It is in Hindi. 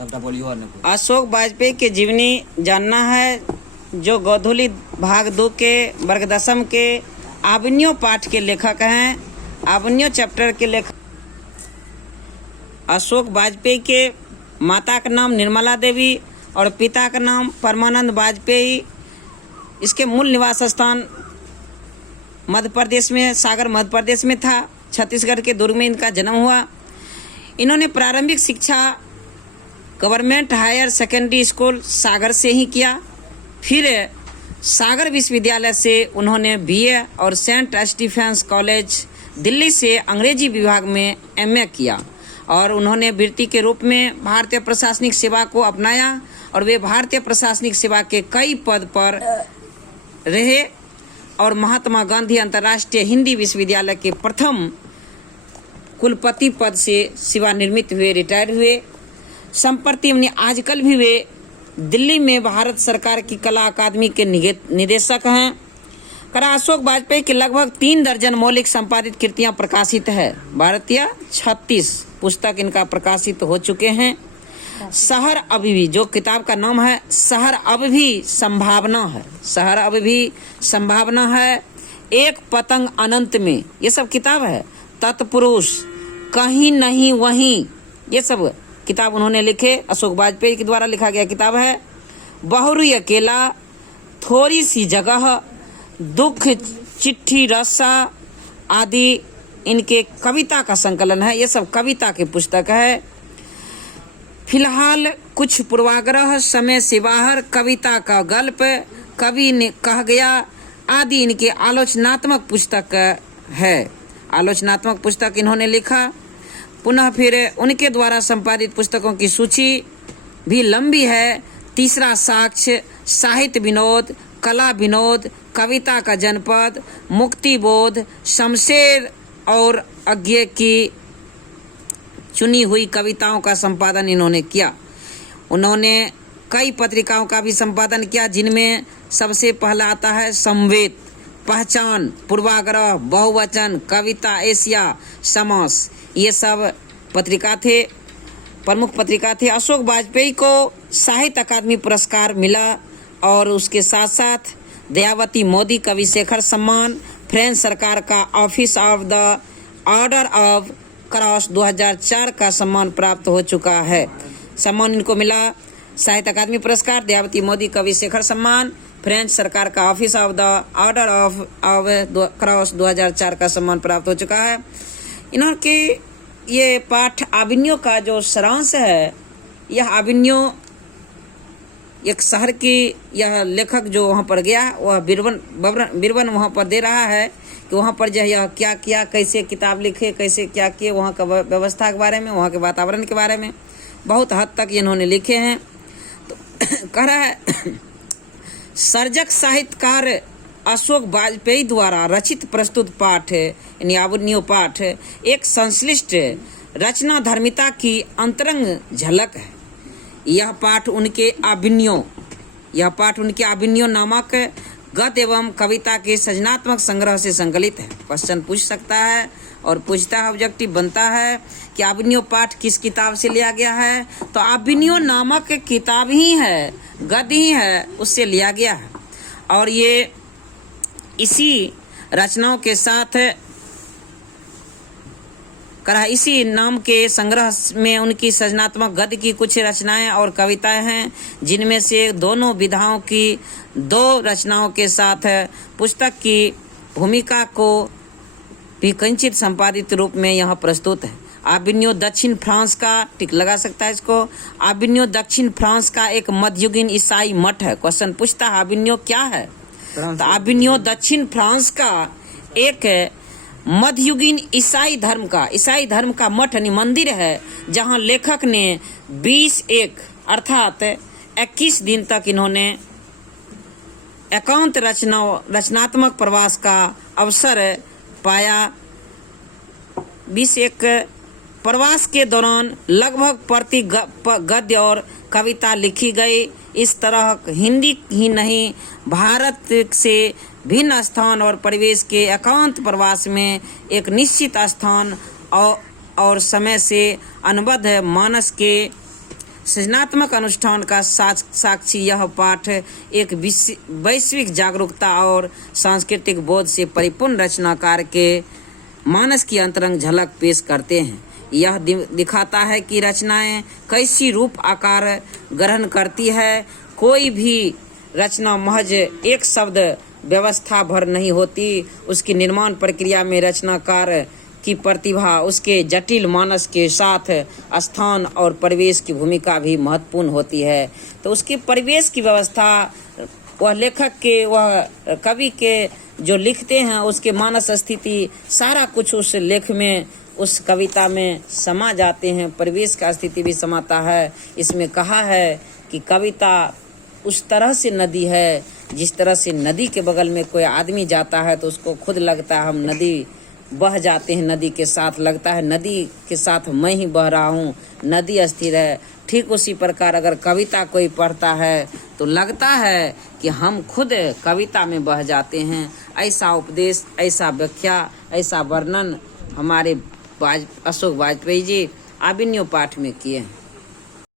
अशोक वाजपेयी की जीवनी जानना है, जो गोधूली भाग 2 के वर्ग दशम के आबन्यो पाठ के लेखक हैं। आबन्यो चैप्टर के लेखक अशोक वाजपेयी के माता का नाम निर्मला देवी और पिता का नाम परमानंद वाजपेयी। इसके मूल निवास स्थान मध्य प्रदेश में, सागर मध्य प्रदेश में था। छत्तीसगढ़ के दुर्ग में इनका जन्म हुआ। इन्होंने प्रारंभिक शिक्षा गवर्नमेंट हायर सेकेंडरी स्कूल सागर से ही किया। फिर सागर विश्वविद्यालय से उन्होंने बीए और सेंट स्टीफेंस कॉलेज दिल्ली से अंग्रेजी विभाग में एमए किया और उन्होंने वृत्ति के रूप में भारतीय प्रशासनिक सेवा को अपनाया और वे भारतीय प्रशासनिक सेवा के कई पद पर रहे और महात्मा गांधी अंतर्राष्ट्रीय हिंदी विश्वविद्यालय के प्रथम कुलपति पद से सेवानिवृत्त हुए, रिटायर हुए। संप्रति आजकल भी वे दिल्ली में भारत सरकार की कला अकादमी के निदेशक हैं। अशोक वाजपेयी की लगभग 3 दर्जन मौलिक संपादित कृतियां प्रकाशित है। भारतीय 36 पुस्तक इनका प्रकाशित हो चुके हैं। शहर अभी भी, जो किताब का नाम है शहर अब भी संभावना है, शहर अब भी संभावना है, एक पतंग अनंत में, ये सब किताब है। तत्पुरुष, कहीं नहीं वहीं, ये सब किताब उन्होंने लिखे। अशोक वाजपेयी के द्वारा लिखा गया किताब है। बहुरी अकेला, थोड़ी सी जगह, दुख, चिट्ठी रस्सा आदि इनके कविता का संकलन है। ये सब कविता की पुस्तक है। फिलहाल कुछ पूर्वाग्रह, समय से बाहर, कविता का गल्प, कवि ने कह गया आदि इनके आलोचनात्मक पुस्तक है। आलोचनात्मक पुस्तक इन्होंने लिखा। पुनः फिर उनके द्वारा संपादित पुस्तकों की सूची भी लंबी है। तीसरा साक्ष्य, साहित्य विनोद, कला विनोद, कविता का जनपद, मुक्ति बोध, शमशेर और अज्ञे की चुनी हुई कविताओं का संपादन इन्होंने किया। उन्होंने कई पत्रिकाओं का भी संपादन किया, जिनमें सबसे पहला आता है संवेद, पहचान, पूर्वाग्रह, बहुवचन, कविता एशिया, समास, ये सब पत्रिका थे, प्रमुख पत्रिका थे। अशोक वाजपेयी को साहित्य अकादमी पुरस्कार मिला और उसके साथ साथ दयावती मोदी कवि शेखर सम्मान, फ्रेंच सरकार का office of the order of cross 2004 का सम्मान प्राप्त हो चुका है। सम्मान इनको मिला, साहित्य अकादमी पुरस्कार, दयावती मोदी कवि शेखर सम्मान, फ्रेंच सरकार का office of the order of cross 2004 का सम्मान प्राप्त हो चुका है। इन्होंने ये पाठ आबन्यो का जो सारांश है, यह आबन्यो एक शहर की, यह लेखक जो वहाँ पर गया वह बिरवन वहाँ पर दे रहा है कि वहाँ पर जो यह क्या किया, कैसे किताब लिखे, कैसे क्या किए, वहाँ का व्यवस्था के बारे में, वहाँ के वातावरण के बारे में बहुत हद तक इन्होंने लिखे हैं। तो कह रहा है सर्जक साहित्यकार अशोक वाजपेयी द्वारा रचित प्रस्तुत पाठ यानी आबन्यो पाठ एक संश्लिष्ट रचना धर्मिता की अंतरंग झलक है। यह पाठ उनके आबन्यो नामक गद्य एवं कविता के सृजनात्मक संग्रह से संकलित है। क्वेश्चन पूछ सकता है और पूछता है, ऑब्जेक्टिव बनता है कि आबन्यो पाठ किस किताब से लिया गया है, तो आबन्यो नामक किताब ही है, गद्य ही है, उससे लिया गया है। और ये इसी रचनाओं के साथ इसी नाम के संग्रह में उनकी सृजनात्मक गद्य की कुछ रचनाएं और कविताएं हैं, जिनमें से दोनों विधाओं की 2 रचनाओं के साथ पुस्तक की भूमिका को भी किंचित संपादित रूप में यहाँ प्रस्तुत है। आबन्यो दक्षिण फ्रांस का, टिक लगा सकता है इसको, आबन्यो दक्षिण फ्रांस का एक मध्ययुगीन ईसाई मठ है। क्वेश्चन पूछता है आबन्यो क्या है, तो आबन्यो दक्षिण फ्रांस का एक मध्ययुगीन ईसाई धर्म का मठ यानी मंदिर है, जहां लेखक ने 21 अर्थात 21 दिन तक इन्होंने एकांत रचनात्मक प्रवास का अवसर पाया। 21 प्रवास के दौरान लगभग प्रति गद्य और कविता लिखी गई। इस तरह हिंदी ही नहीं, भारत से भिन्न स्थान और परिवेश के एकांत प्रवास में एक निश्चित स्थान और समय से अनबद्ध मानस के सृजनात्मक अनुष्ठान का साक्षी यह पाठ एक वैश्विक जागरूकता और सांस्कृतिक बोध से परिपूर्ण रचनाकार के मानस की अंतरंग झलक पेश करते हैं। यह दिखाता है कि रचनाएं कैसी रूप आकार ग्रहण करती है। कोई भी रचना महज एक शब्द व्यवस्था भर नहीं होती, उसकी निर्माण प्रक्रिया में रचनाकार की प्रतिभा, उसके जटिल मानस के साथ स्थान और परिवेश की भूमिका भी महत्वपूर्ण होती है। तो उसके परिवेश की व्यवस्था, वह लेखक के, वह कवि के जो लिखते हैं उसके मानस स्थिति, सारा कुछ उस लेख में, उस कविता में समा जाते हैं। परिवेश का स्थिति भी समाता है। इसमें कहा है कि कविता उस तरह से नदी है जिस तरह से नदी के बगल में कोई आदमी जाता है तो उसको खुद लगता है हम नदी बह जाते हैं, नदी के साथ लगता है नदी के साथ मैं ही बह रहा हूँ, नदी अस्थिर है। ठीक उसी प्रकार अगर कविता कोई पढ़ता है तो लगता है कि हम खुद कविता में बह जाते हैं। ऐसा उपदेश, ऐसा व्याख्या, ऐसा वर्णन हमारे अशोक वाजपेयी जी आबिन्यो पाठ में किए हैं।